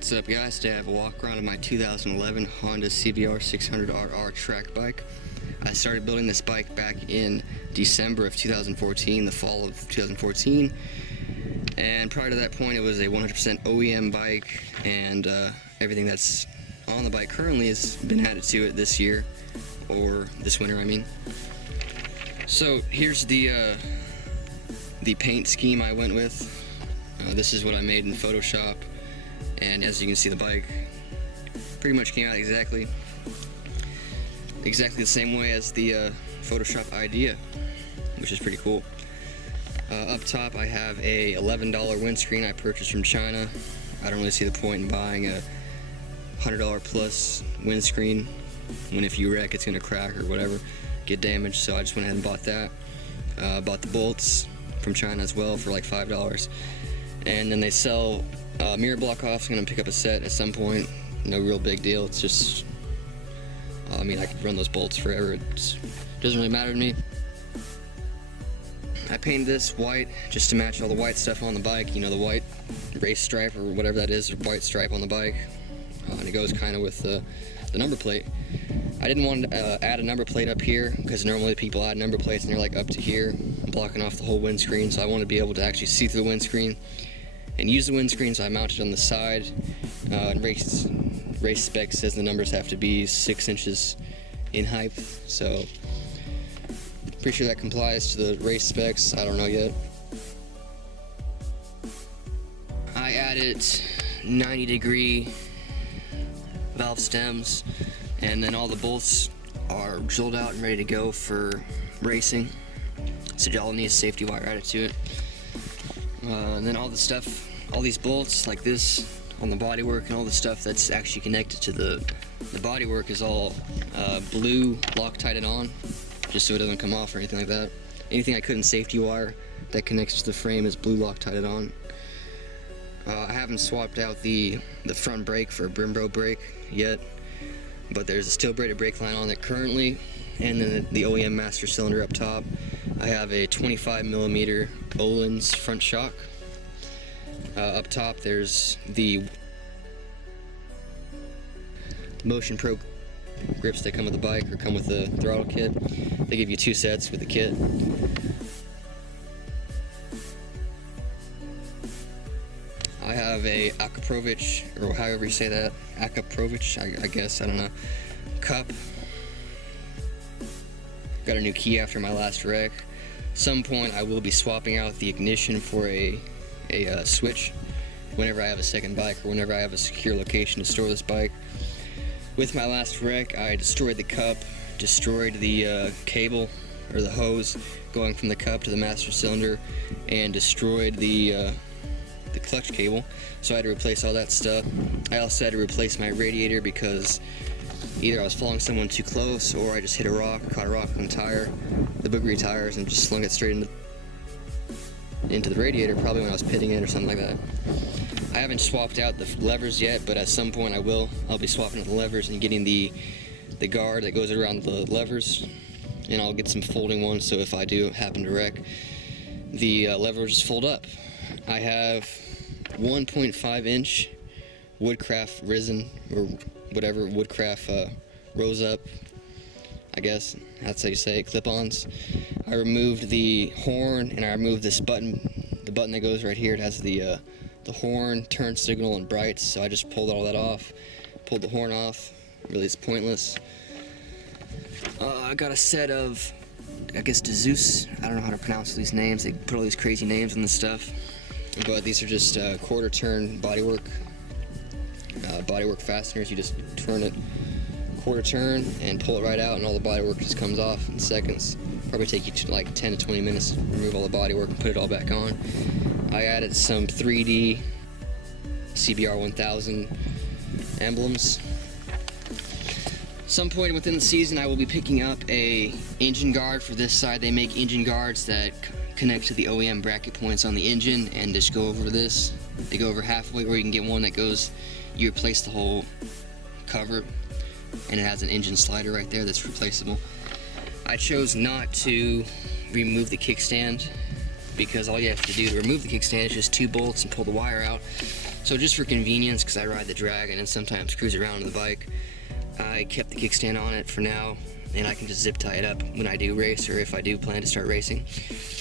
What's up, guys? Today I have a walk around of my 2011 Honda CBR600RR track bike. I started building this bike back in December of 2014, the fall of 2014, and prior to that point it was a 100% OEM bike, and everything that's on the bike currently has been added to it this year, or this winter I mean. So here's the paint scheme I went with. This is what I made in Photoshop, and as you can see, the bike pretty much came out exactly the same way as the Photoshop idea, which is pretty cool. Up top I have a $11 windscreen I purchased from China. I don't really see the point in buying a $100 plus windscreen when if you wreck it's gonna crack or whatever, get damaged, so I just went ahead and bought that. Bought the bolts from China as well for like $5. And then they sell mirror block offs. I'm gonna pick up a set at some point. No real big deal. It's just, I mean, I could run those bolts forever. It doesn't really matter to me. I painted this white just to match all the white stuff on the bike. You know, the white race stripe or whatever that is, or white stripe on the bike. And it goes kind of with the number plate. I didn't want to add a number plate up here because normally people add number plates and they're like up to here, blocking off the whole windscreen. So I want to be able to actually see through the windscreen and use the windscreen, so I mounted on the side. Race spec says the numbers have to be 6 inches in height, so pretty sure that complies to the race specs. I don't know yet. I added 90-degree valve stems, and then all the bolts are drilled out and ready to go for racing. So y'all need a safety wire added to it. And then all the stuff, all these bolts like this on the bodywork and all the stuff that's actually connected to the bodywork is all blue Loctited on, just so it doesn't come off or anything like that. Anything I couldn't safety wire that connects to the frame is blue Loctited on. I haven't swapped out the front brake for a Brembo brake yet, but there's a steel braided brake line on it currently, and then the OEM master cylinder up top. I have a 25mm Ohlins front shock. Up top there's the Motion Pro grips that come with the bike or come with the throttle kit. They give you 2 sets with the kit. I have a Akrapovic, or however you say that, Akrapovic, I guess, I don't know, cup. Got a new key after my last wreck. Some point I will be swapping out the ignition for a switch whenever I have a second bike or whenever I have a secure location to store this bike. With my last wreck, I destroyed the cup, destroyed the cable or the hose going from the cup to the master cylinder, and destroyed the clutch cable, so I had to replace all that stuff. I also had to replace my radiator because either I was following someone too close or I just hit a rock, caught a rock on the tire, the boogery tires, and just slung it straight into the radiator, probably when I was pitting it or something like that. I haven't swapped out the levers yet, but at some point I will. I'll be swapping out the levers and getting the guard that goes around the levers, and I'll get some folding ones so if I do happen to wreck, the levers just fold up. I have 1.5-inch Woodcraft resin, or whatever, Woodcraft rose up, I guess that's how you say it, clip-ons. I removed the horn and I removed this button, the button that goes right here. It has the horn, turn signal, and brights, so I just pulled all that off, pulled the horn off. Really, it's pointless. I got a set of, I guess, Zeus. I don't know how to pronounce these names. They put all these crazy names on this stuff, but these are just quarter turn bodywork fasteners. You just turn it quarter turn and pull it right out, and all the bodywork just comes off in seconds. Probably take you to like 10 to 20 minutes to remove all the bodywork and put it all back on. I added some 3D CBR1000 emblems. Some point within the season I will be picking up a engine guard for this side. They make engine guards that connect to the OEM bracket points on the engine and just go over this. They go over halfway, or you can get one that goes, you replace the whole cover, and it has an engine slider right there that's replaceable. I chose not to remove the kickstand because all you have to do to remove the kickstand is just 2 bolts and pull the wire out. So just for convenience, because I ride the Dragon and sometimes cruise around on the bike, I kept the kickstand on it for now, and I can just zip tie it up when I do race, or if I do plan to start racing,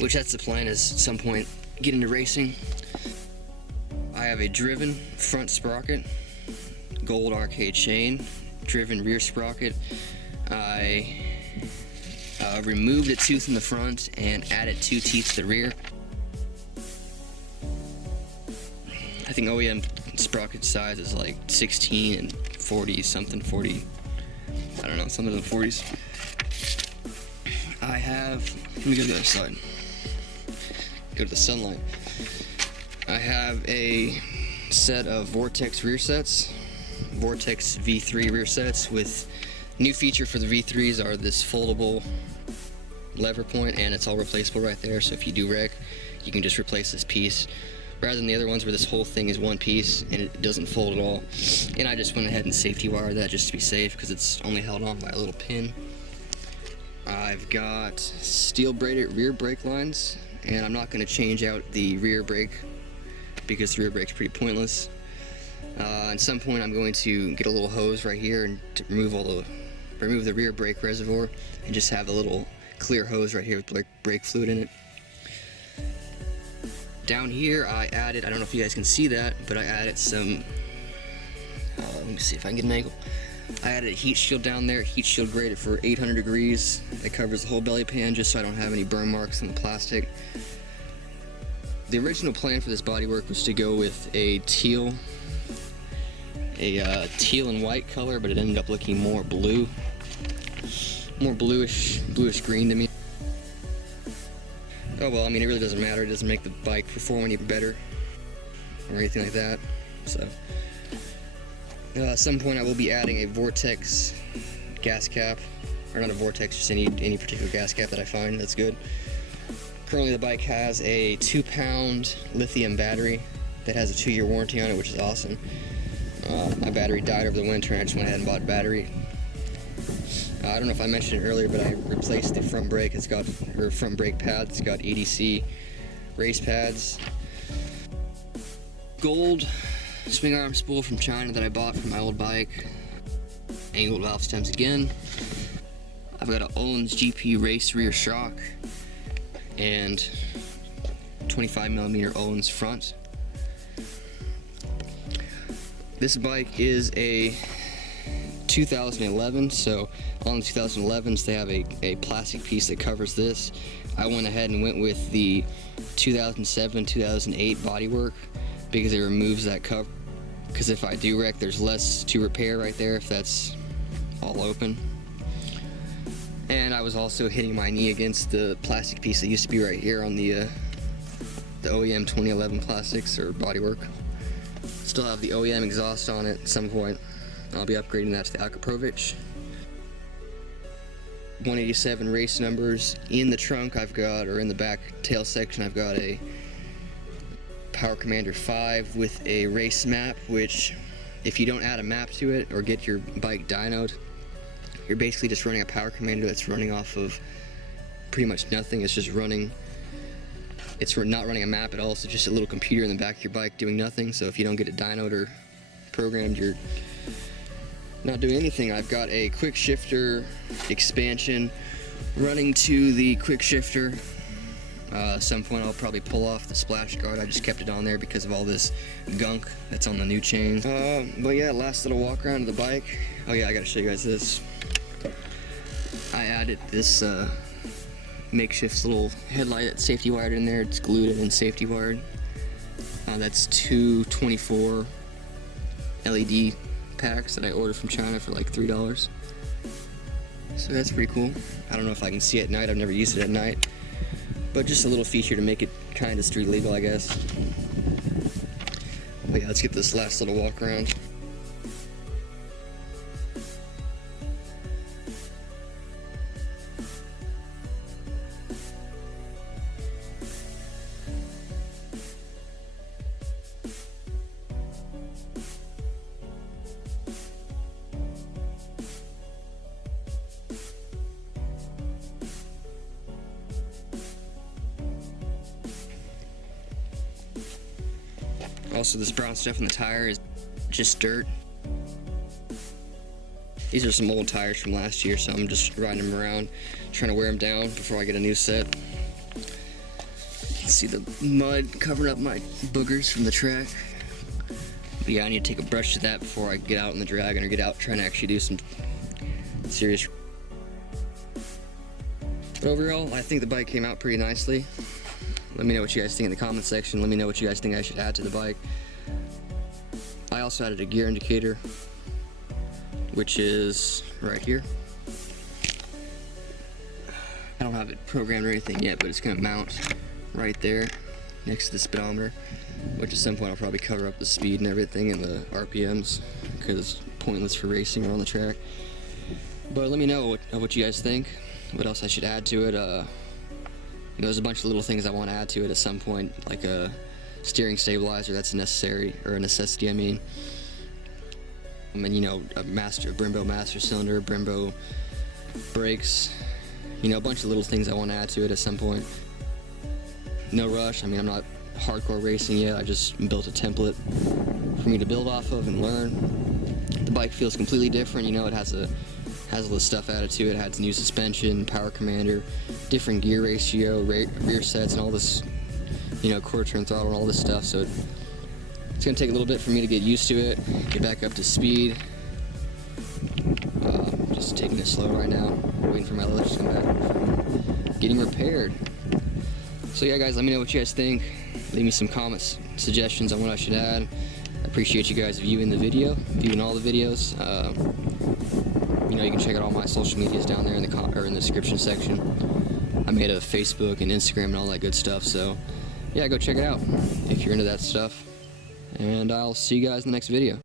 which that's the plan, is at some point get into racing. I have a driven front sprocket, gold arcade chain, driven rear sprocket. I removed a tooth in the front and added 2 teeth to the rear. I think OEM sprocket size is like 16 and 40 something, 40, I don't know, something in the 40s. I have, let me go to the other side, go to the sunlight. I have a set of Vortex rear sets, Vortex V3 rear sets. With new feature for the V3s are this foldable lever point, and it's all replaceable right there, so if you do wreck, you can just replace this piece, rather than the other ones where this whole thing is one piece and it doesn't fold at all. And I just went ahead and safety wired that just to be safe, because it's only held on by a little pin. I've got steel braided rear brake lines, and I'm not going to change out the rear brake because the rear brake's pretty pointless. At some point I'm going to get a little hose right here and to remove the rear brake reservoir, and just have a little clear hose right here with brake fluid in it. Down here I added, I don't know if you guys can see that, but I added some, let me see if I can get an angle. I added a heat shield down there, heat shield graded for 800 degrees. It covers the whole belly pan just so I don't have any burn marks on the plastic. The original plan for this bodywork was to go with a teal and white color, but it ended up looking more blue, more bluish green to me. Oh well, I mean, it really doesn't matter. It doesn't make the bike perform any better or anything like that. So at some point I will be adding a Vortex gas cap, or not a Vortex, just any particular gas cap that I find that's good. Currently the bike has a 2-pound lithium battery that has a 2-year warranty on it, which is awesome. My battery died over the winter, and I just went ahead and bought a battery. I don't know if I mentioned it earlier, but I replaced the front brake. It's got, or front brake pads. It's got EBC Race Pads. Gold swing arm spool from China that I bought from my old bike. Angled valve stems again. I've got an Ohlins GP Race rear shock and 25mm Ohlins Front. This bike is a 2011, so on the 2011s they have a plastic piece that covers this. I went ahead and went with the 2007-2008 bodywork because it removes that cover, because if I do wreck, there's less to repair right there if that's all open. And I was also hitting my knee against the plastic piece that used to be right here on the OEM 2011 plastics or bodywork. Still have the OEM exhaust on it. At some point I'll be upgrading that to the Akrapovic. 187 race numbers. In the trunk I've got, or in the back tail section, I've got a Power Commander 5 with a race map, which if you don't add a map to it or get your bike dynoed, you're basically just running a Power Commander that's running off of pretty much nothing. It's just running, it's not running a map at all, so just a little computer in the back of your bike doing nothing. So if you don't get it dynoed or programmed, you're not doing anything. I've got a quick shifter expansion running to the quick shifter. At some point I'll probably pull off the splash guard. I just kept it on there because of all this gunk that's on the new chains. But yeah, last little walk around of the bike. Oh yeah, I gotta show you guys this. I added this makeshift little headlight that's safety wired in there. It's glued and safety wired. That's 224 LED packs that I ordered from China for like $3. So that's pretty cool. I don't know if I can see it at night. I've never used it at night, but just a little feature to make it kind of street legal, I guess. But yeah, let's get this last little walk around. Also, this brown stuff in the tire is just dirt. These are some old tires from last year, so I'm just riding them around, trying to wear them down before I get a new set. You can see the mud covering up my boogers from the track. But yeah, I need to take a brush to that before I get out in the dragon or get out trying to actually do some serious. But overall, I think the bike came out pretty nicely. Let me know what you guys think in the comment section. Let me know what you guys think I should add to the bike. I also added a gear indicator, which is right here. I don't have it programmed or anything yet, but it's gonna mount right there next to the speedometer, which at some point I'll probably cover up the speed and everything and the RPMs because it's pointless for racing or on the track. But let me know what you guys think, what else I should add to it. There's a bunch of little things I want to add to it at some point, like a steering stabilizer. That's a necessity, I mean. And a Brembo master cylinder, Brembo brakes, a bunch of little things I want to add to it at some point. No rush. I mean, I'm not hardcore racing yet. I just built a template for me to build off of and learn. The bike feels completely different. It has all this stuff added to it. It has new suspension, power commander, different gear ratio, rear sets, and all this, quarter turn throttle and all this stuff. So it's gonna take a little bit for me to get used to it, get back up to speed. Just taking it slow right now, waiting for my leathers to come back from getting repaired. So yeah, guys, let me know what you guys think. Leave me some comments, suggestions on what I should add. I appreciate you guys viewing the video, viewing all the videos. You can check out all my social medias down there in the description section. I made a Facebook and Instagram and all that good stuff. So yeah, go check it out if you're into that stuff. And I'll see you guys in the next video.